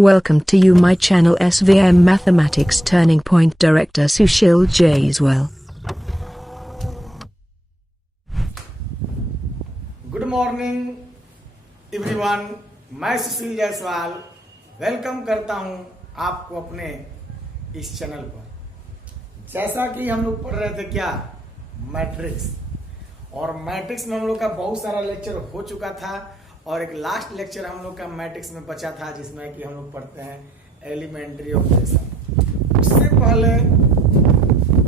Welcome to you my channel SVM Mathematics Turning Point Director Sushil Jaiswal. Good morning everyone, मैं सुशील Jaiswal welcome करता हूं आपको अपने इस चैनल पर। जैसा कि हम लोग पढ़ रहे थे क्या मैट्रिक्स, और मैट्रिक्स में हम लोग का बहुत सारा लेक्चर हो चुका था और एक लास्ट लेक्चर हम लोग का मैट्रिक्स में बचा था जिसमें कि हम लोग पढ़ते हैं एलिमेंट्री ऑपरेशन।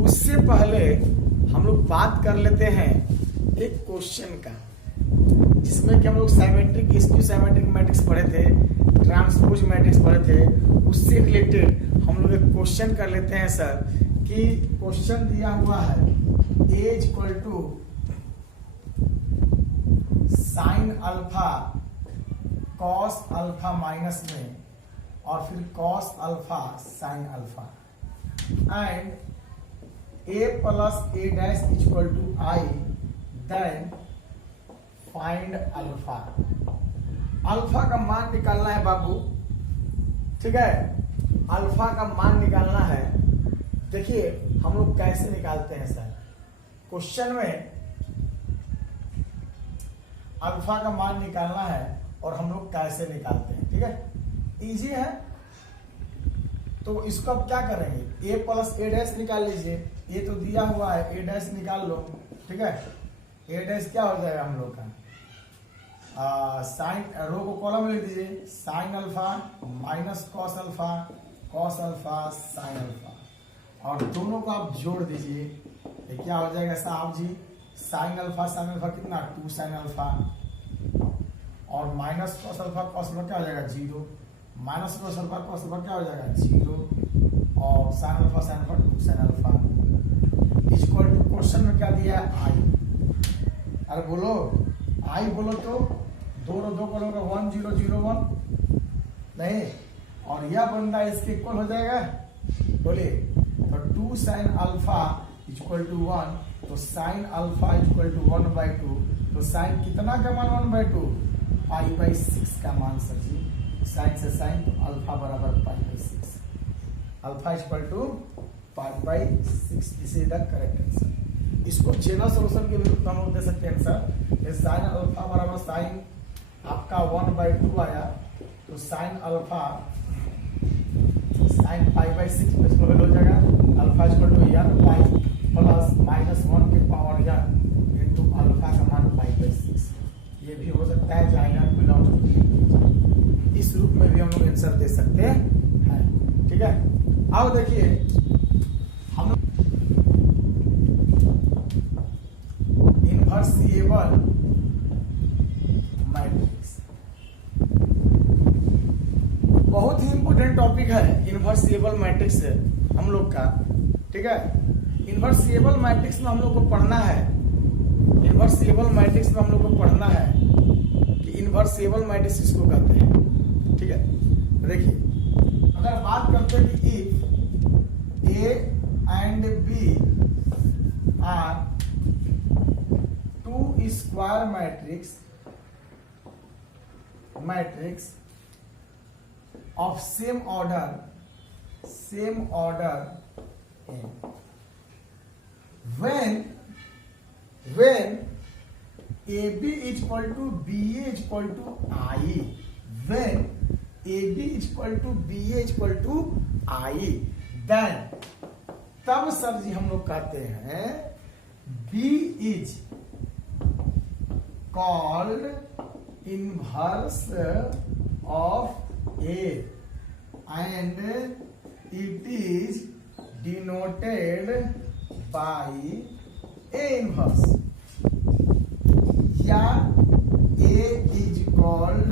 उससे पहले हम लोग बात कर लेते हैं एक क्वेश्चन का, जिसमें कि हम लोग साइमेट्रिक स्क्यू साइमेट्रिक मैट्रिक्स पढ़े थे, ट्रांसपोज मैट्रिक्स पढ़े थे। उससे रिलेटेड हम लोग एक क्वेश्चन कर लेते हैं सर, कि क्वेश्चन दिया हुआ है A equal to sine alpha cos alpha minus में और फिर cos alpha sine alpha and A plus A dash equal to I, then find alpha. Alpha का मान निकालना है बाबू, ठीक है। अल्फा का मान निकालना है। देखिए हम लोग कैसे निकालते हैं सर, क्वेश्चन में अल्फा का मान निकालना है और हम लोग कैसे निकालते हैं, ठीक है। इजी है। तो इसको अब क्या करेंगे, ए प्लस ए डैश निकाल लीजिए। ये तो दिया हुआ है, ए डैश निकाल लो, ठीक है। ए डैश क्या हो जाएगा हम लोग का, साइन रो को कॉलम लिख दीजिए, sine alpha minus cos alpha sine alpha, और दोनों को आप जोड़ दीजिए। ये क्या हो जाएगा साहब जी, साइन अल्फा कितना 2 साइन अल्फा, और माइनस कॉस अल्फा क्या हो जाएगा 0, माइनस कॉस अल्फा क्या हो जाएगा 0, और sine alpha 2 sine alpha equal to question में क्या दिया है आई। अरे बोलो आई, बोलो तो दो को लोग 1 0 0 1 नहीं, और यह बंदा इसके इक्वल हो जाएगा, बोलिए। तो 2 साइन अल्फा इक्वल टू 1, तो साइन अल्फा इक्वल टू 1/2, तो साइन कितना का मान 1/2, π/6 का मान सर जी। साइन से साइन तो अल्फा बराबर π/6, alpha equal to π/6। This is the correct answer. इसको जनरल सॉल्यूशन के रूप में हम लोग दे सकते हैं सर। ये साइन अल्फा बराबर साइन आपका 1/2 आया, तो साइन अल्फा साइन π/6 में इसको हो जाएगा alpha equal to n pi plus -1 के पावर n इंटू अल्फा का मान π/6। ये भी हो सकता है चाहे बिलोंग टू, इस रूप में भी हम लोग आंसर दे सकते हैं, ठीक है। अब देखिए हम इनवर्सिबल मैट्रिक्स, बहुत ही इंपोर्टेंट टॉपिक है इनवर्सिबल मैट्रिक्स हम लोग का, ठीक है। इनवर्सिबल मैट्रिक्स में हम लोग को पढ़ना है, इनवर्सिबल मैट्रिक्स में हम लोग को पढ़ना है कि इनवर्सिबल मैट्रिक्स किसको कहते हैं, ठीक है। देखिए अगर बात करते हैं कि if A and B are 2 square matrix of same order n, when AB equal to BA equal to I, when AB equal to BA equal to I, then तब सर जी हम लोग कहते हैं B is called inverse of A and it is denoted by A inverse, या A is called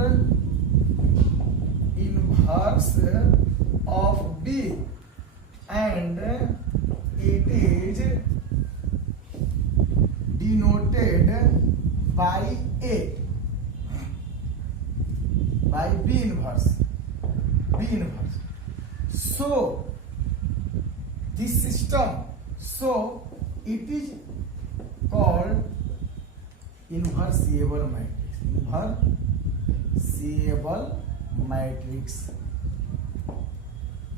inverse of B and it is denoted by A, by B inverse. So this system, so it is called inversible matrix, inversible matrix,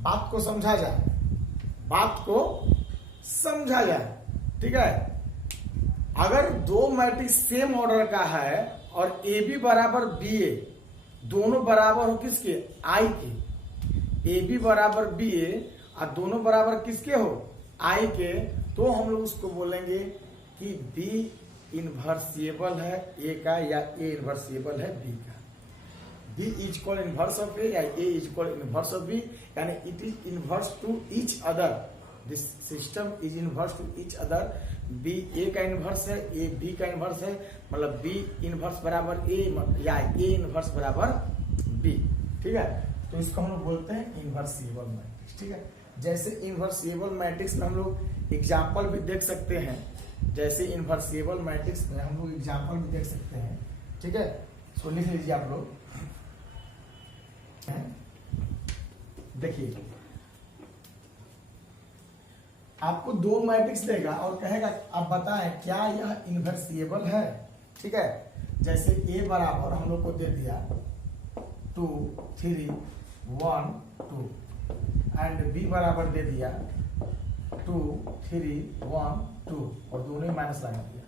बात को समझा जाए, बात को समझा जाए। ठीक है, अगर दो मैट्रिक्स सेम ऑर्डर का है और ए बी बराबर बी ए, दोनों बराबर हो किसके, आई के, ए बी बराबर बी ए और दोनों बराबर किसके हो, आई के, तो हम लोग उसको बोलेंगे कि बी इनवर्सिएबल है ए का या ए इनवर्सिएबल है बी का। B is equal inverse of A या A is equal inverse of B, यानी it is inverse to each other, this system is inverse to each other. B A का इनवर्स है, ए बी का inverse है, मतलब B inverse बराबर ए या A inverse बराबर बी। ठीक है, तो इसको हम लोग बोलते हैं इनवर्सिएबल मैट्रिक्स। ठीक है, जैसे इनवर्सिएबल मैट्रिक्स में हम लोग एग्जाम्पल भी देख सकते हैं, जैसे इनवर्सिएबल मैट्रिक्स में हम लोग एग्जाम्पल भी देख सकते हैं। ठीक है, सो लिख लीजिए आप लोग, देखिए आपको दो मैट्रिक्स देगा और कहेगा आप बताएं क्या यह इनवर्सिएबल है। ठीक है, जैसे ए बराबर हम लोग को दे दिया 2 3 1 2 एंड बी बराबर दे दिया 2 3 1 2 और दोनों ही माइनस लगा दिया।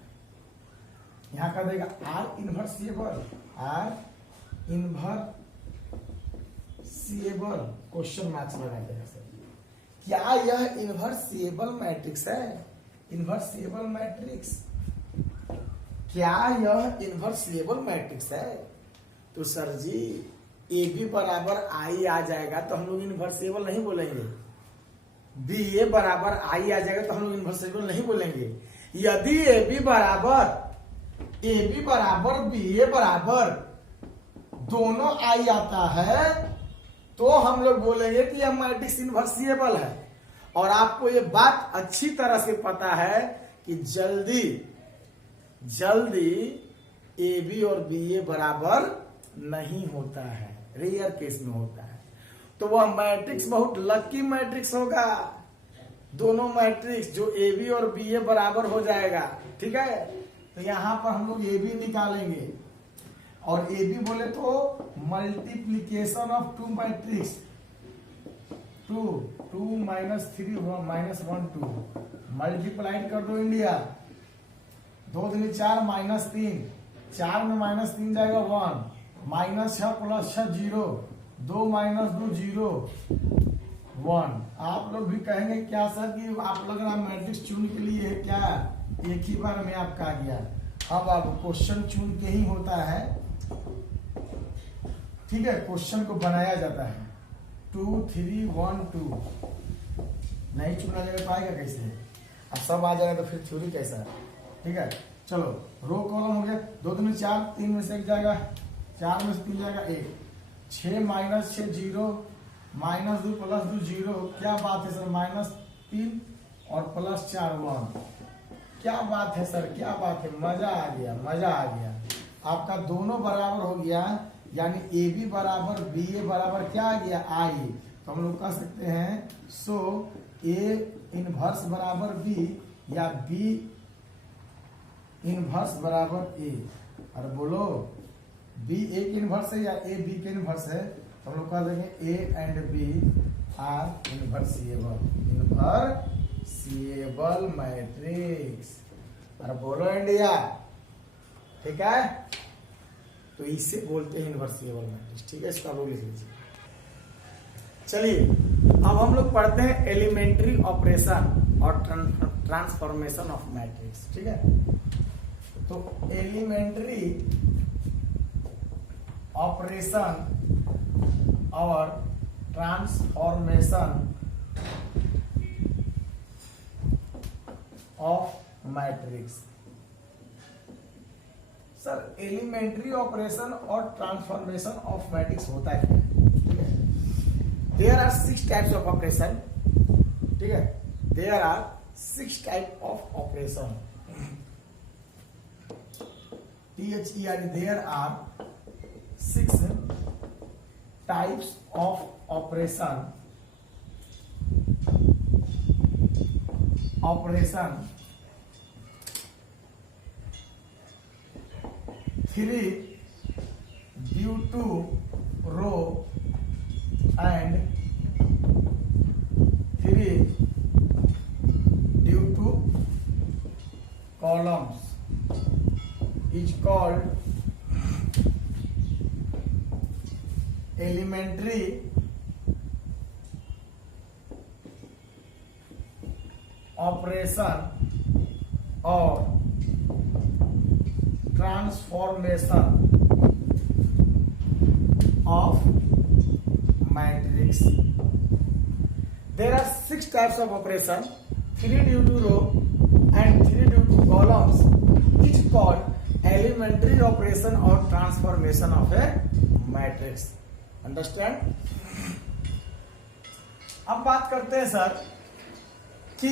यहां का देगा आर इनवर्सिएबल, आर इनवर्सिएबल, क्वेश्चन मार्क्स लगा देगा सर। क्या यह इनवर्सिएबल मैट्रिक्स है, इनवर्सिएबल मैट्रिक्स, क्या यह इनवर्सिएबल मैट्रिक्स है? तो सर जी ए बी बराबर आई आ जाएगा तो हम लोग इनवर्सिएबल नहीं बोलेंगे, बी ए बराबर आई आ जाएगा तो हम लोग इनवर्सिएबल नहीं बोलेंगे। यदि ए बी बराबर बी ए बराबर दोनों आई आता है तो हम लोग बोलेंगे कि यह मैट्रिक्स इनवर्सिएबल है। और आपको ये बात अच्छी तरह से पता है कि जल्दी जल्दी ए बी और बी ए बराबर नहीं होता है, रेयर केस में होता है। तो वह मैट्रिक्स बहुत लकी मैट्रिक्स होगा, दोनों मैट्रिक्स जो ए बी और बी ए बराबर हो जाएगा। ठीक है, तो यहां पर हम लोग ए बी निकालेंगे और ए बी बोले तो multiplication of two matrix, 2 2 -3 -1 2 multiplied कर दो इंडिया, 2 दूनी 4 -3, 4 में -3 जाएगा 1, -6 + 6 0, 2 - 2 0 1। आप लोग भी कहेंगे क्या सर कि आप लग रहा मैट्रिक्स चुन के लिए है क्या, एक ही बार में आपका आ गया। अब आप क्वेश्चन चुन के ही होता है। ठीक है, क्वेश्चन को बनाया जाता है 2 3 1 2, नहीं चुना जाएगा तो आएगा कैसे, अब सब आ जाएगा तो फिर थ्योरी कैसा। ठीक है, चलो रो कॉलम हो गया, 2 दूनी 4, 3 में से 1 जाएगा, 4 में से 3 जाएगा 1, 6 - 6 0, -2 + 2 0, क्या बात है सर, -3 और +4 1, क्या बात है सर, क्या बात है, मजा आ गया, मजा आ गया। आपका दोनों बराबर हो गया, यानी ए बी बराबर बी ए बराबर क्या आ गया, आई। तो हम लोग कह सकते हैं सो ए इनवर्स बराबर बी या बी इनवर्स बराबर ए। और बोलो बी ए के इनवर्स है या ए बी के इनवर्स है, तो हम लोग कह देंगे A and B are invertible, invertible matrix. और बोलो इंडिया, ठीक है, तो इसे बोलते हैं इनवर्सिएबल मैट्रिक्स। ठीक है, इसका रूल लिख लीजिए। चलिए अब हम लोग पढ़ते हैं एलिमेंट्री ऑपरेशन और ट्रांसफॉर्मेशन ऑफ मैट्रिक्स। ठीक है, तो एलिमेंट्री ऑपरेशन और transformation of matrix. Sir elementary operation और ट्रांसफॉर्मेशन ऑफ मैट्रिक्स होता है, ठीक है। There are 6 types of operation, ठीक है, there are 6 type of operation, THERE, there are 6 types of operation, operation 3 due to row and columns is called elementary operation or transformation of matrix. There are 6 types of operation, 3 due to row and 3 due to columns, which is called elementary operation or transformation of a matrix. Understand? अब बात करते हैं sir कि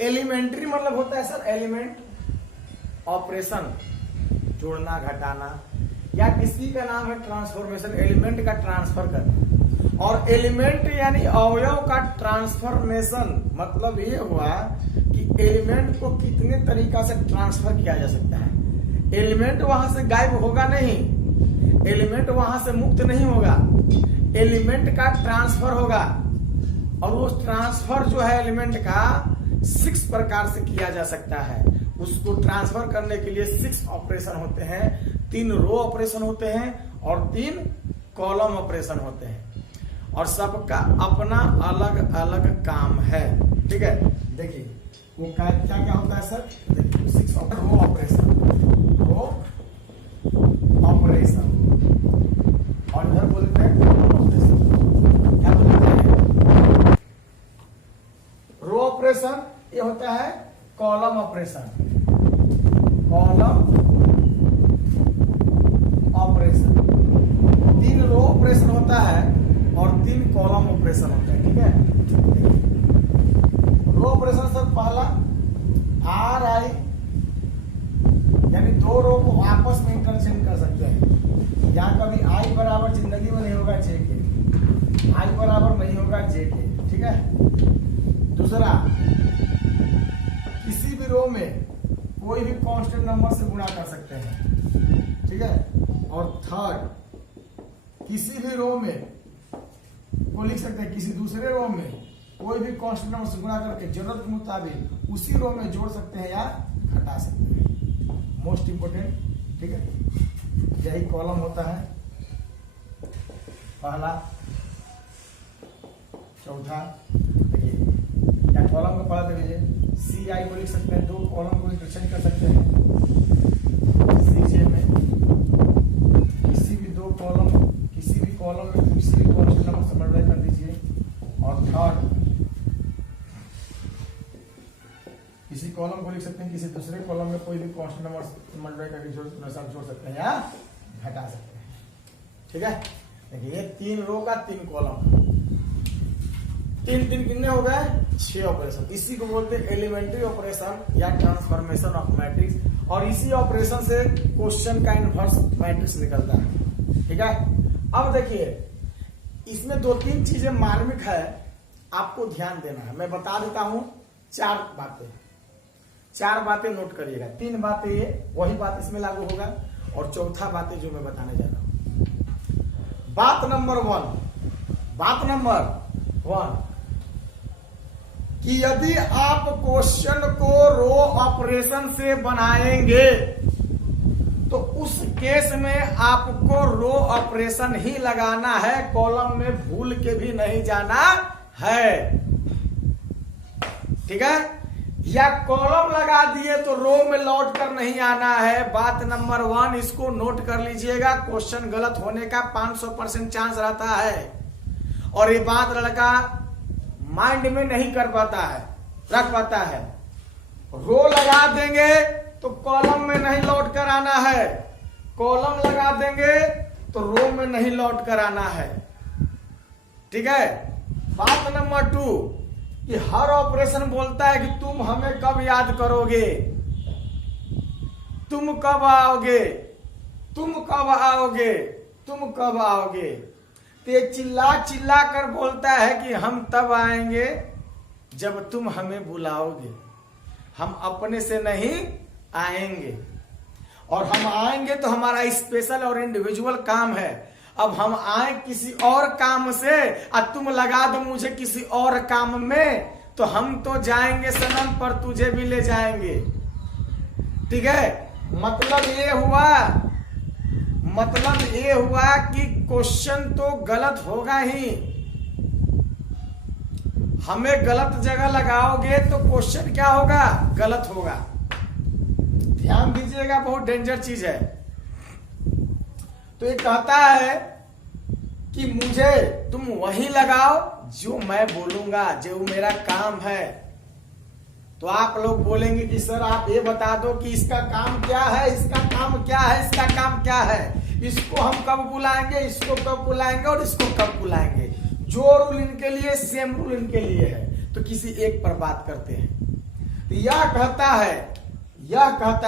elementary मतलब होता है sir element operation, जोड़ना घटाना, या किसी का नाम है ट्रांसफॉर्मेशन, एलिमेंट का ट्रांसफर करना। और एलिमेंट यानी अवयव का ट्रांसफॉर्मेशन मतलब ये हुआ कि एलिमेंट को कितने तरीका से ट्रांसफर किया जा सकता है। एलिमेंट वहां से गायब होगा नहीं, एलिमेंट वहां से मुक्त नहीं होगा, एलिमेंट का ट्रांसफर होगा। और वो ट्रांसफर जो है एलिमेंट का 6 प्रकार से किया जा सकता है। उसको ट्रांसफर करने के लिए 6 ऑपरेशन होते हैं, 3 रो ऑपरेशन होते हैं और 3 कॉलम ऑपरेशन होते हैं, और सबका अपना अलग अलग काम है। ठीक है, देखिए वो क्या क्या होता है सर, देखिए 6 रो ऑपरेशन, रो ऑपरेशन, और इधर बोलते हैं कॉलम ऑपरेशन। क्या बोलते हैं? रो ऑपरेशन ये होता है column operation, column operation. 3 row operation होता है और 3 कॉलम ऑपरेशन होता है। ठीक है, रो ऑपरेशन सर पहला आर आई, यानी 2 रो को आपस में इंटरचेंज कर सकते हैं। यहाँ कभी आई बराबर जिंदगी में नहीं होगा जे के, आई बराबर नहीं होगा जे के। ठीक है, दूसरा किसी भी रो में कोई भी कांस्टेंट नंबर से गुणा कर सकते हैं। ठीक है, और थर्ड किसी भी रो में को लिख सकते हैं, किसी दूसरे रो में कोई भी कांस्टेंट नंबर से गुणा करके जरूरत के मुताबिक उसी रो में जोड़ सकते हैं या घटा सकते हैं। Most important. ठीक है, यही कॉलम होता है, पहला चौथा। देखिए या कॉलम को पढ़ा दे लीजिए, सी आई को लिख सकते हैं, 2 कॉलम को इंटरचेंज कर सकते हैं। सी जे में किसी भी 2 कॉलम, किसी भी कॉलम में किसी भी कांस्टेंट नंबर से मल्टीप्लाई कर दीजिए। और थर्ड किसी कॉलम को लिख सकते हैं, किसी दूसरे कॉलम में कोई भी कांस्टेंट नंबर से मल्टीप्लाई करके जोड़ सकते हैं या घटा सकते हैं। ठीक है, देखिए ये 3 रो का 3 कॉलम, 3 कितने हो गए 6 ऑपरेशन। इसी को बोलते हैं एलिमेंट्री ऑपरेशन या ट्रांसफॉर्मेशन ऑफ मैट्रिक्स, और इसी ऑपरेशन से क्वेश्चन का इनवर्स मैट्रिक्स निकलता है। ठीक है, अब देखिए इसमें 2-3 चीजें मार्मिक है, आपको ध्यान देना है। मैं बता देता हूं 4 बातें नोट करिएगा। 3 बातें ये वही बात इसमें लागू होगा, और चौथा बातें जो मैं बताने जा रहा हूं। बात नंबर 1 कि यदि आप क्वेश्चन को रो ऑपरेशन से बनाएंगे तो उस केस में आपको रो ऑपरेशन ही लगाना है, कॉलम में भूल के भी नहीं जाना है। ठीक है, या कॉलम लगा दिए तो रो में लौट कर नहीं आना है। बात नंबर 1 इसको नोट कर लीजिएगा, क्वेश्चन गलत होने का 500% चांस रहता है, और ये बात लड़का माइंड में नहीं कर पाता है, रख पाता है। रो लगा देंगे तो कॉलम में नहीं लौट कर आना है, कॉलम लगा देंगे तो रो में नहीं लौट कर आना है। ठीक है, बात नंबर 2 कि हर ऑपरेशन बोलता है कि तुम हमें कब याद करोगे, तुम कब आओगे, तुम कब आओगे, तुम कब आओगे। तो ये चिल्ला चिल्ला कर बोलता है कि हम तब आएंगे जब तुम हमें बुलाओगे, हम अपने से नहीं आएंगे, और हम आएंगे तो हमारा स्पेशल और इंडिविजुअल काम है। अब हम आए किसी और काम से और तुम लगा दो मुझे किसी और काम में, तो हम तो जाएंगे सनम, पर तुझे भी ले जाएंगे। ठीक है, मतलब ये हुआ कि क्वेश्चन तो गलत होगा ही। हमें गलत जगह लगाओगे तो क्वेश्चन क्या होगा, गलत होगा। ध्यान दीजिएगा, बहुत डेंजर चीज है। तो ये कहता है कि मुझे तुम वही लगाओ जो मैं बोलूंगा, जो मेरा काम है। तो आप लोग बोलेंगे कि सर आप ये बता दो कि इसका काम क्या है, इसका काम क्या है, इसका काम क्या है, इसको हम कब बुलाएंगे, इसको कब बुलाएंगे और इसको कब बुलाएंगे। जो रूल इनके लिए सेम रूल इनके लिए है, तो किसी एक पर बात करते हैं। तो यह कहता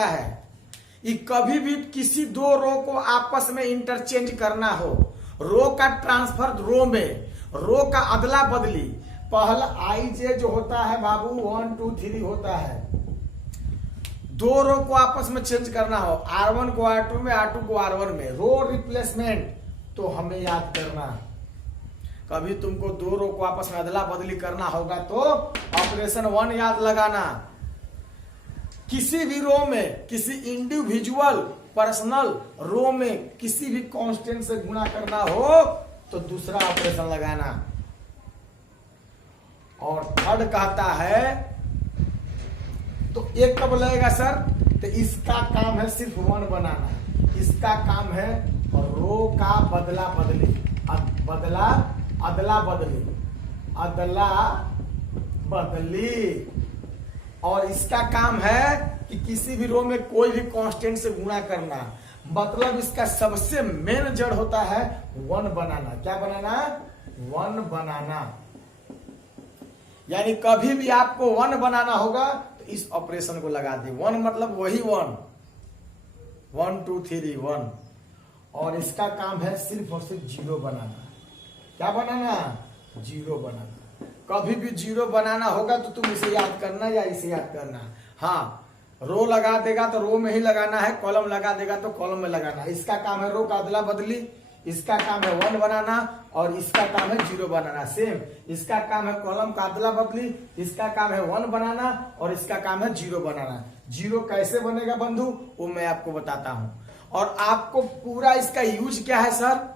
है कि कभी भी किसी दो रो को आपस में इंटरचेंज करना हो, रो का ट्रांसफर रो में, रो का अदला बदली, पहला आई जे जो होता है बाबू 1 2 3 होता है। दो रो को आपस में चेंज करना हो, R1 को R2 में, R2 को R1 में, रो रिप्लेसमेंट, तो हमें याद करना। कभी तुमको दो रो को आपस में अदला बदली करना होगा तो ऑपरेशन 1 याद लगाना। किसी भी रो में, किसी इंडिविजुअल पर्सनल रो में किसी भी कांस्टेंट से गुणा करना हो तो दूसरा ऑपरेशन लगाना। और थर्ड कहता है, तो एक कब लगेगा सर, तो इसका काम है सिर्फ 1 बनाना, इसका काम है रो का अदला बदली, और इसका काम है कि किसी भी रो में कोई भी कांस्टेंट से गुणा करना। मतलब इसका सबसे मेन जड़ होता है 1 बनाना। क्या बनाना, 1 बनाना। यानी कभी भी आपको 1 बनाना होगा तो इस ऑपरेशन को लगा दी। 1 मतलब वही 1 1 2 3 1, और इसका काम है सिर्फ और सिर्फ 0 बनाना। क्या बनाना, 0 बनाना। कभी भी 0 बनाना होगा तो तुम इसे याद करना या इसे याद करना। हाँ, रो लगा देगा तो रो में ही लगाना है, कॉलम लगा देगा तो कॉलम में लगाना। इसका काम है रो का अदला बदली, इसका काम है 1 बनाना, और इसका काम है 0 बनाना। सेम, इसका काम है कॉलम का अदला बदली, इसका काम है 1 बनाना, और इसका काम है 0 बनाना। 0 कैसे बनेगा बंधु, वो मैं आपको बताता हूं। और आपको पूरा इसका यूज क्या है सर,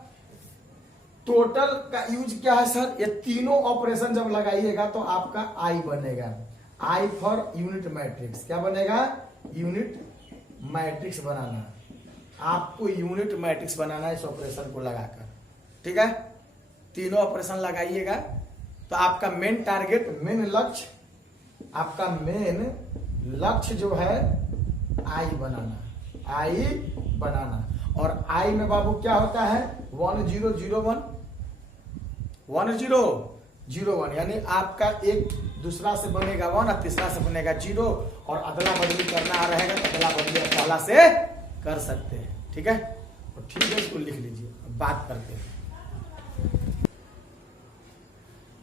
टोटल का यूज क्या है सर, ये तीनों ऑपरेशन जब लगाइएगा तो आपका आई बनेगा। I for unit matrix. क्या बनेगा, यूनिट मैट्रिक्स बनाना। आपको यूनिट मैट्रिक्स बनाना है इस ऑपरेशन को लगाकर। ठीक है, तीनों ऑपरेशन लगाइएगा तो आपका मेन टारगेट, मेन लक्ष्य, आपका मेन लक्ष्य जो है आई बनाना। और आई में बाबू क्या होता है, 1 0 0 1 1 0 0 1, यानी आपका एक दूसरा से बनेगा 1 और तीसरा से बनेगा 0, और अदला बदली करना रहेगा तो अदला बदली पहला से कर सकते हैं। ठीक है, तो ठीक है, इसको लिख लीजिए, बात करते हैं।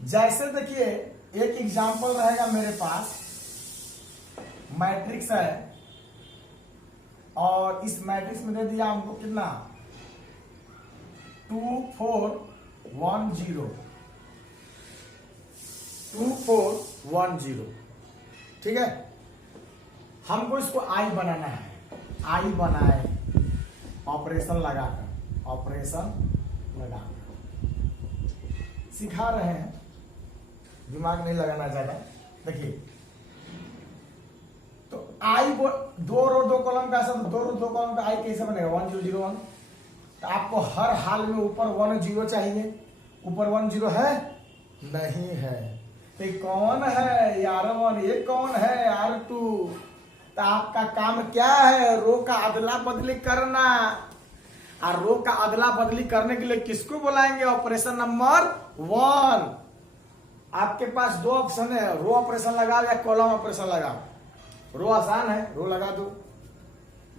जैसे देखिए एक एग्जांपल रहेगा मेरे पास, मैट्रिक्स है, और इस मैट्रिक्स में दे दिया हमको कितना, 2 4 1 0 2 4 1 0। ठीक है, हमको इसको आई बनाना है। आई बनाए ऑपरेशन लगाकर, सिखा रहे हैं, दिमाग नहीं लगाना ज्यादा। देखिए, तो आई दो रो 2 कॉलम का सब, 2 रो 2 कॉलम का आई कैसे बनेगा, 1 0 0 1। तो आपको हर हाल में ऊपर 1 0 चाहिए। ऊपर 1 0 है, नहीं है, तो कौन है यार 1, ये कौन है R2। तो आपका काम क्या है, रो का अदला बदली करना। और रो का अदला बदली करने के लिए किसको बुलाएंगे, ऑपरेशन नंबर 1। आपके पास 2 ऑप्शन है, रो ऑपरेशन लगाओ या कॉलम ऑपरेशन लगाओ। रो आसान है, रो लगा दो।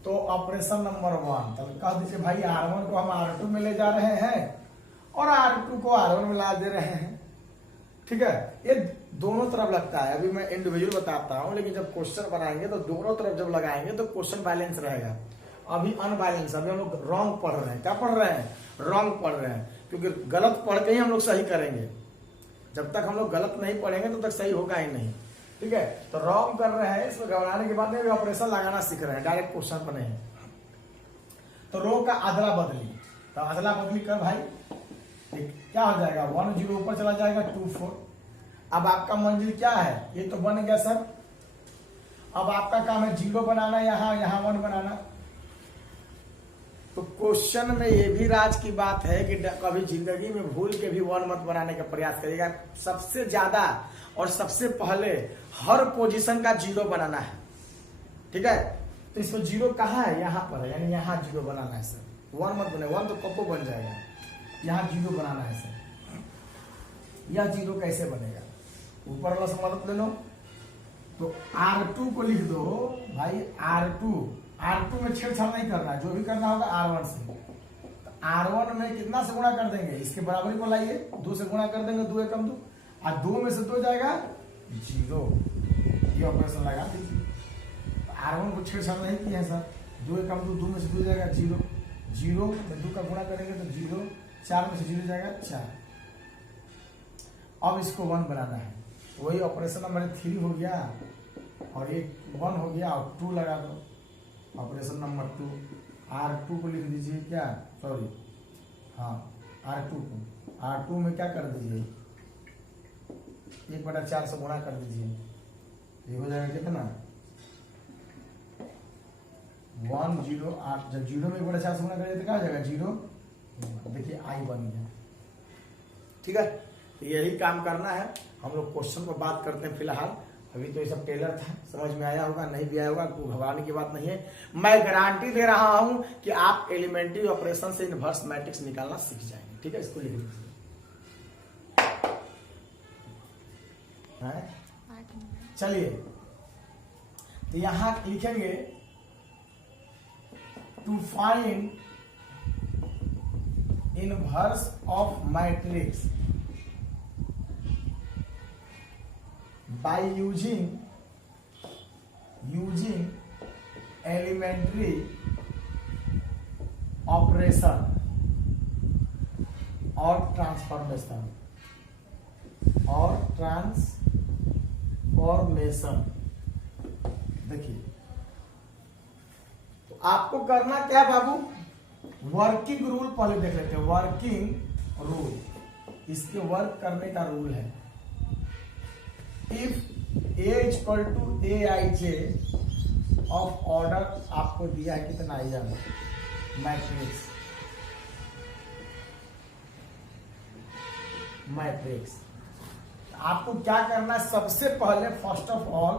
तो ऑपरेशन नंबर 1, तो कह दीजिए भाई R1 को हम R2 में ले जा रहे हैं और R2 को R1 में ला दे रहे हैं। ठीक है, ये दोनों तरफ लगता है। अभी मैं इंडिविजुअल बताता हूं, लेकिन जब क्वेश्चन बनाएंगे तो दोनों तरफ जब लगाएंगे तो क्वेश्चन बैलेंस रहेगा। अभी अनबैलेंस, अभी हम लोग रॉन्ग पढ़ रहे हैं। क्या पढ़ रहे हैं, रॉन्ग पढ़ रहे हैं, क्योंकि गलत पढ़ के ही हम लोग सही करेंगे। जब तक हम लोग गलत नहीं पढ़ेंगे तो तक सही होगा ही नहीं। ठीक है, तो रॉन्ग कर रहे हैं, इसमें घबराने की बात नहीं, ऑपरेशन लगाना सीख रहे हैं, डायरेक्ट क्वेश्चन पर नहीं। तो रो का अदला बदली, तो अदला बदली कर भाई, क्या हो जाएगा 1 0 ऊपर चला जाएगा 2 4। अब आपका मंजिल क्या है, ये तो बन गया सर। अब आपका काम है 0 बनाना, यहाँ 1 बनाना। तो क्वेश्चन में ये भी राज की बात है कि कभी जिंदगी में भूल के भी 1 मत बनाने का प्रयास करिएगा। सबसे ज्यादा और सबसे पहले हर पोजीशन का 0 बनाना है। ठीक है, तो इसमें 0 कहाँ है, यहाँ पर है, यानी यहाँ 0 बनाना है सर। 1 मत बने, 1 तो कपो बन जाएगा, यहाँ 0 बनाना है सर। यह 0 कैसे बनेगा, ऊपर वाला से मदद ले लो। तो R2 को लिख दो भाई, R2 में छेड़छाड़ नहीं करना, जो भी करना होगा R1 से। तो R1 में कितना से गुणा कर देंगे, इसके बराबरी को लाइए, 2 से गुणा कर देंगे, 2 एकम 2, और 2 में से 2 जाएगा 0। ये ऑपरेशन लगा दीजिए। R1 को छेड़छाड़ नहीं किया है सर, 2 एकम 2, 2 में से 2 जाएगा 0, 0 में 2 का गुणा करेंगे तो 0, 4 में से 0 जाएगा 4। अब इसको 1 बनाना है, वही ऑपरेशन नंबर 3 हो गया, और एक 1 हो गया, और 2 लगा दो, ऑपरेशन नंबर 2। R2 को लिख दीजिए, क्या सॉरी, हाँ R2 में क्या कर दीजिए, 1/4 से गुणा कर दीजिए, ये हो जाएगा कितना 1 0 8। जब 0 में 1/4 से गुणा करेंगे तो क्या हो जाएगा 0। देखिए I बन गया। ठीक है, तो यही काम करना है। हम लोग क्वेश्चन पर बात करते हैं फिलहाल, अभी तो ये सब टेलर था, समझ में आया होगा, नहीं भी आया होगा, कोई घबराने की बात नहीं है। मैं गारंटी दे रहा हूं कि आप एलिमेंट्री ऑपरेशन से इनवर्स मैट्रिक्स निकालना सीख जाएंगे। ठीक है, इसको लिख दीजिए। चलिए, तो यहां लिखेंगे to find inverse of matrix by using elementary operation और ट्रांसफॉर्मेशन देखिए, तो आपको करना क्या बाबू, वर्किंग रूल पहले देख लेते हैं। वर्किंग रूल, इसके वर्क करने का रूल है, if A equal to Aij of order, आपको दिया है कितना आइए मैट्रिक्स। आपको क्या करना है, सबसे पहले फर्स्ट ऑफ ऑल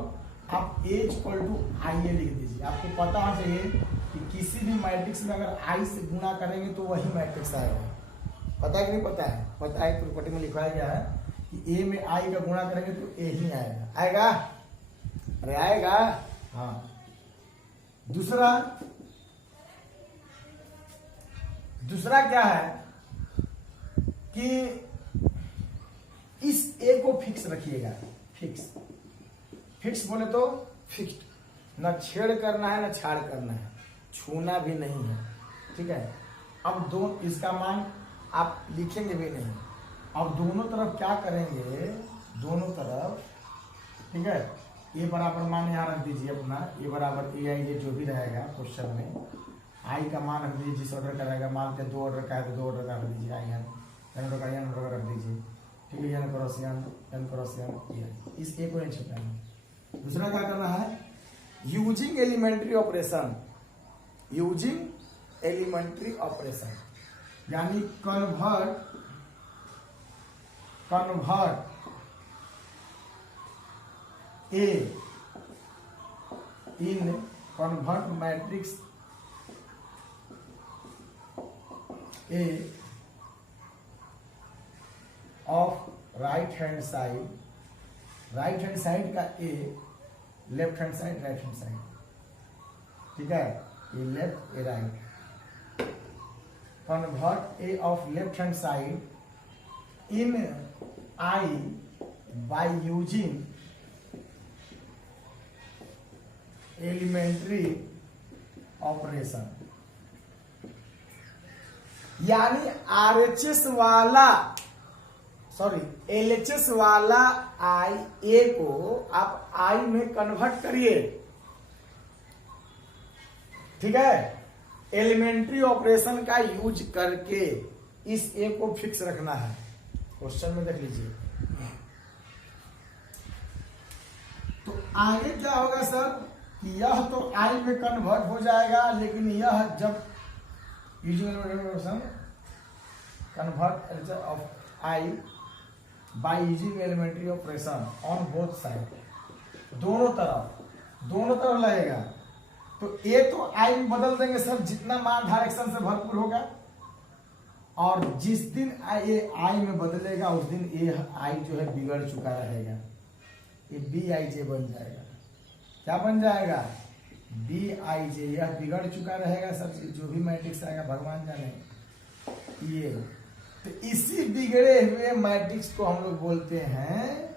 आप A इक्वल टू Ia लिख दीजिए। आपको पता होना चाहिए कि किसी भी मैट्रिक्स में अगर I से गुणा करेंगे तो वही मैट्रिक्स आएगा। पता है कि नहीं पता है, पता है, प्रॉपर्टी में लिखवाया गया है कि A में I का गुणा करेंगे तो A ही आएगा। अरे आएगा, हाँ। दूसरा क्या है कि इस A को फिक्स रखिएगा। फिक्स बोले तो फिक्स्ड, ना छेड़ करना है ना छाड़ करना है, छूना भी नहीं है। ठीक है, अब इसका मान आप लिखेंगे भी नहीं। अब दोनों तरफ क्या करेंगे, दोनों तरफ, ठीक है, ए बराबर मान यहाँ रख दीजिए अपना, ए बराबर Aij जो भी रहेगा क्वेश्चन में, I का मान रख दीजिए जिस ऑर्डर का रहेगा। मान के 2 ऑर्डर का है तो 2 ऑर्डर का रख दीजिए, n ऑर्डर का रख दीजिए। ठीक है, n क्रॉस n, इस ए को छिपाएंगे। दूसरा क्या करना है, यूजिंग एलिमेंट्री ऑपरेशन, यानी convert A in convert matrix A of right hand side का A, left hand side right hand side. ठीक है, ये left A right. Convert A of left hand side in I by using elementary operation, यानी RHS वाला sorry LHS वाला आई ए को आप आई में कन्वर्ट करिए, ठीक है। एलिमेंट्री ऑपरेशन का यूज करके इस ए को फिक्स रखना है। क्वेश्चन में देख लीजिए। तो आगे क्या होगा सर कि यह तो आई में कन्वर्ट हो जाएगा, लेकिन यह जब using convert of I by using elementary operation on both side, दोनों तरफ लगेगा। तो ए तो आई में बदल देंगे सर, जितना मान डायरेक्शन से भरपूर होगा, और जिस दिन ए आई में बदलेगा उस दिन ए आई जो है बिगड़ चुका रहेगा, ये बी आई जे बन जाएगा। क्या बन जाएगा? बी आई जे। यह बिगड़ चुका रहेगा सर, जो भी मैट्रिक्स आएगा भगवान जाने। ये तो इसी बिगड़े हुए मैट्रिक्स को हम लोग बोलते हैं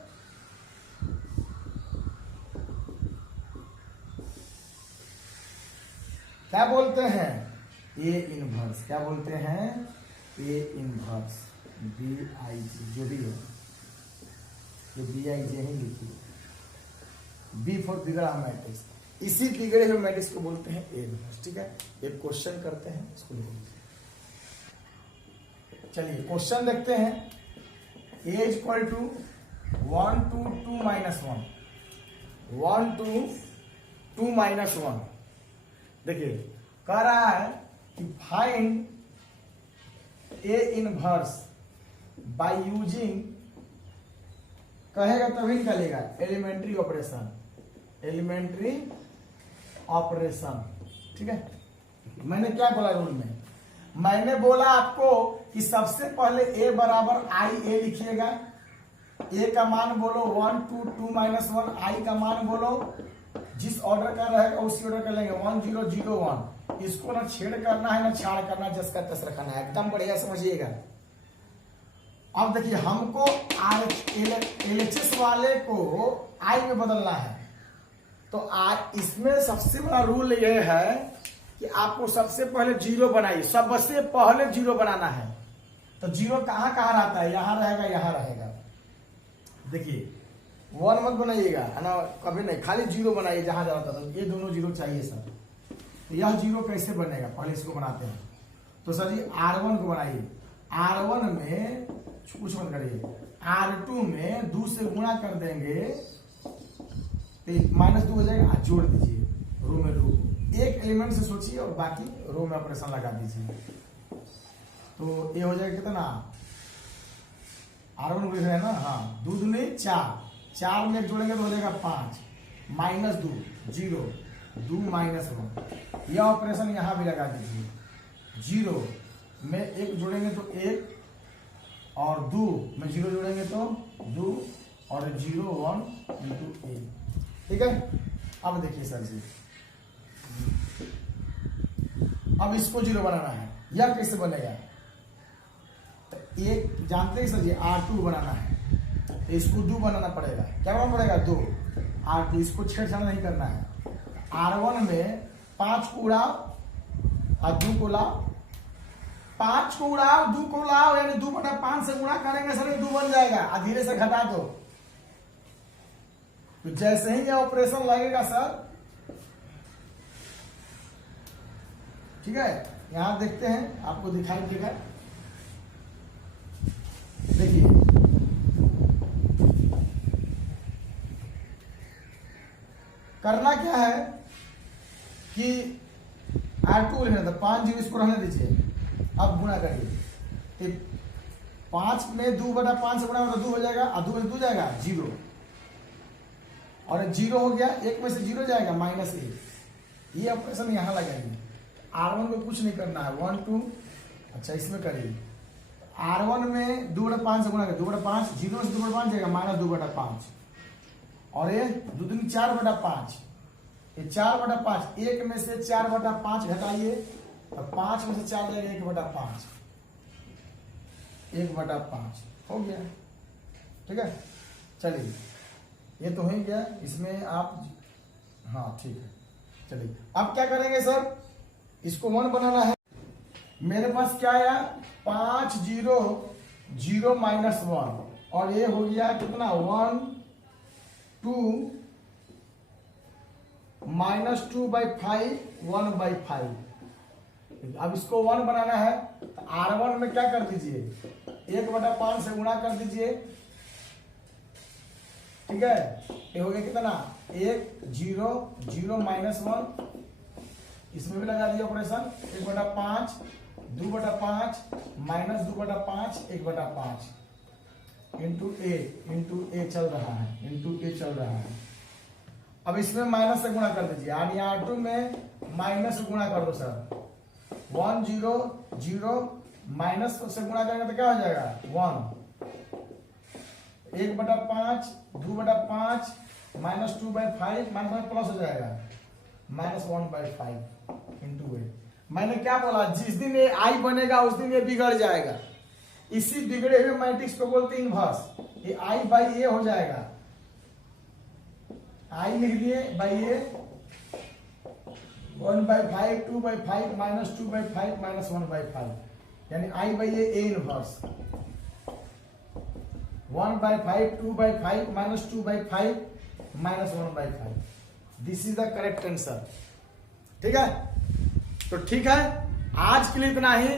क्या बोलते हैं? A inverse. क्या बोलते हैं? ए इनवर्स बी आई जे। जो भी है ये बी आई जे ही लिखिए, बी फॉर बिगड़ा मैट्रिक्स। इसी बिगड़े हुए मैट्रिक्स को बोलते हैं ए इनवर्स, ठीक है। एक क्वेश्चन करते हैं, इसको लिख लीजिए। चलिए क्वेश्चन देखते हैं। ए is equal to 1 to 2 minus 1, 1 to 2 minus 1। देखिए कह रहा है कि find A inverse by using, कहेगा तभी निकलेगा, एलिमेंट्री ऑपरेशन, एलिमेंट्री ऑपरेशन, ठीक है। मैंने क्या बोला रूल में? मैंने बोला आपको कि सबसे पहले ए बराबर आई ए लिखिएगा, ए का मान बोलो 1 to 2 minus 1, आई का मान बोलो, जिस ऑर्डर का रहेगा उसी ऑर्डर का लेंगे, 1 0 0 1। इसको ना छेड़ करना है ना छाड़ करना, जस का तस रखना है, एकदम बढ़िया समझिएगा। अब देखिए हमको LHS वाले को आई में बदलना है, तो इसमें सबसे बड़ा रूल यह है कि आपको सबसे पहले जीरो बनाइए, सबसे पहले जीरो बनाना है। तो जीरो कहां कहां रहता है? यहां रहेगा, यहां रहेगा। देखिए 1 मत बनाइएगा, है ना, कभी नहीं, खाली जीरो बनाइए जहां जाता था। ये दोनों जीरो चाहिए सर। तो यह जीरो कैसे बनेगा? पहले इसको बनाते हैं। तो सर जी R1 को बनाइए, R1 में कुछ मत करिए, R2 में 2 से गुणा कर देंगे तो -2 हो जाएगा, जोड़ दीजिए रो में 2, एक एलिमेंट से सोचिए और बाकी रो में ऑपरेशन लगा दीजिए। तो ये हो जाएगा कितना? R1 को लिख रहे हैं ना, हाँ, 2 दूनी 4, 4 में जोड़ेंगे तो हो जाएगा 5, -2 0, 2 -1। यह ऑपरेशन यहां भी लगा दीजिए। 0 में 1 जोड़ेंगे तो 1, और 2 में 0 जोड़ेंगे तो 2, और 0 1 × 1, ठीक है। अब देखिए सर जी, अब इसको 0 बनाना है। यह कैसे बनेगा? तो एक जानते हैं सर जी, R2 बनाना है, तो इसको 2 बनाना पड़ेगा। क्या बनाना पड़ेगा? 2 R2। इसको छेड़छाड़ नहीं करना है। R1 में 5 को उड़ाओ और 2 को लाओ, 5 को उड़ाओ 2 को लाओ, यानी 2/5 से गुणा करेंगे सर, 2 बन जाएगा। और धीरे से घटा दो, तो जैसे ही यह ऑपरेशन लगेगा सर, ठीक है। यहां देखते हैं, आपको दिखाई देगा। देखिए करना क्या है कि R2 लेना था, 5 0 इसको रहने दीजिए। अब गुणा करिए, 5 में 2/5 से गुणा तो 2 हो जाएगा, और 2 में 2 जाएगा 0, और 0 हो गया, 1 में से 0 जाएगा -1। ये ऑपरेशन यहां लगाइए। R1 को कुछ नहीं करना है, 1 2, अच्छा इसमें करिए। R1 में 2/5 से गुणा करिए, 2/5, 0 से 2/5 जाएगा -2/5, और ये 2 दूनी 4/5, ये 4/5, 1 में से 4/5 घटाइए, तो 5 में से 4 जाएगा 1/5, 1/5 हो गया, ठीक है। चलिए ये तो हो ही गया, इसमें आप, हाँ ठीक है। चलिए अब क्या करेंगे सर, इसको 1 बनाना है। मेरे पास क्या आया? 5 0 0 -1, और ये हो गया कितना 1 2 -2/5 1/5। अब इसको 1 बनाना है तो R1 में क्या कर दीजिए 1/5 से गुणा कर दीजिए, ठीक है। ये हो गया कितना 1 0 0 -1, इसमें भी लगा दिया ऑपरेशन 1/5 2/5 -2/5 1/5 इंटू ए चल रहा है। अब इसमें माइनस से गुणा कर दीजिए, यानी R2 में माइनस से गुणा कर दो सर। 1 0 0 माइनस से गुणा करेंगे तो क्या हो जाएगा 1 1/5 2/5 -2/5 माइनस प्लस हो जाएगा -1/5 इंटू ए। मैंने क्या बोला, जिस दिन ये आई बनेगा उस दिन ये बिगड़ जाएगा। इसी बिगड़े हुए मैट्रिक्स को बोलते हैं इनवर्स। ये आई बाई ए हो जाएगा, आई लिख दिए बाई ए 1/5 2/5 -2/5 -1/5, यानी I by A inverse 1/5 2/5 -2/5 -1/5। This is the correct answer, ठीक है। तो ठीक है, आज के लिए इतना ही।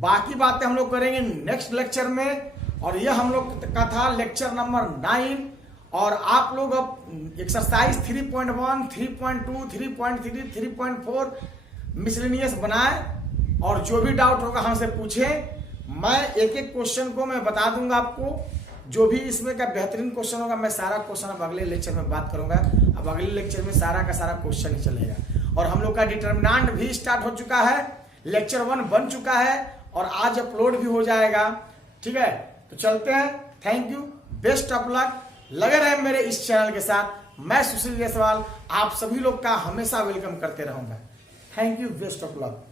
बाकी बातें हम लोग करेंगे नेक्स्ट लेक्चर में, और यह हम लोग का था लेक्चर नंबर 9। और आप लोग अब एक्सरसाइज 3.1 3.2 3.3 3.4 मिसलेनियस बनाएं, और जो भी डाउट होगा हमसे पूछें। मैं एक एक क्वेश्चन को मैं बता दूंगा आपको, जो भी इसमें का बेहतरीन क्वेश्चन होगा मैं सारा क्वेश्चन अब अगले लेक्चर में बात करूंगा। अब अगले लेक्चर में सारा का सारा क्वेश्चन ही चलेगा। और हम लोग का डिटरमिनेंट भी स्टार्ट हो चुका है, लेक्चर 1 बन चुका है और आज अपलोड भी हो जाएगा, ठीक है। तो चलते हैं, thank you, best of luck. लगे रहे मेरे इस चैनल के साथ। मैं सुशील जायसवाल आप सभी लोग का हमेशा वेलकम करते रहूंगा। Thank you, best of luck.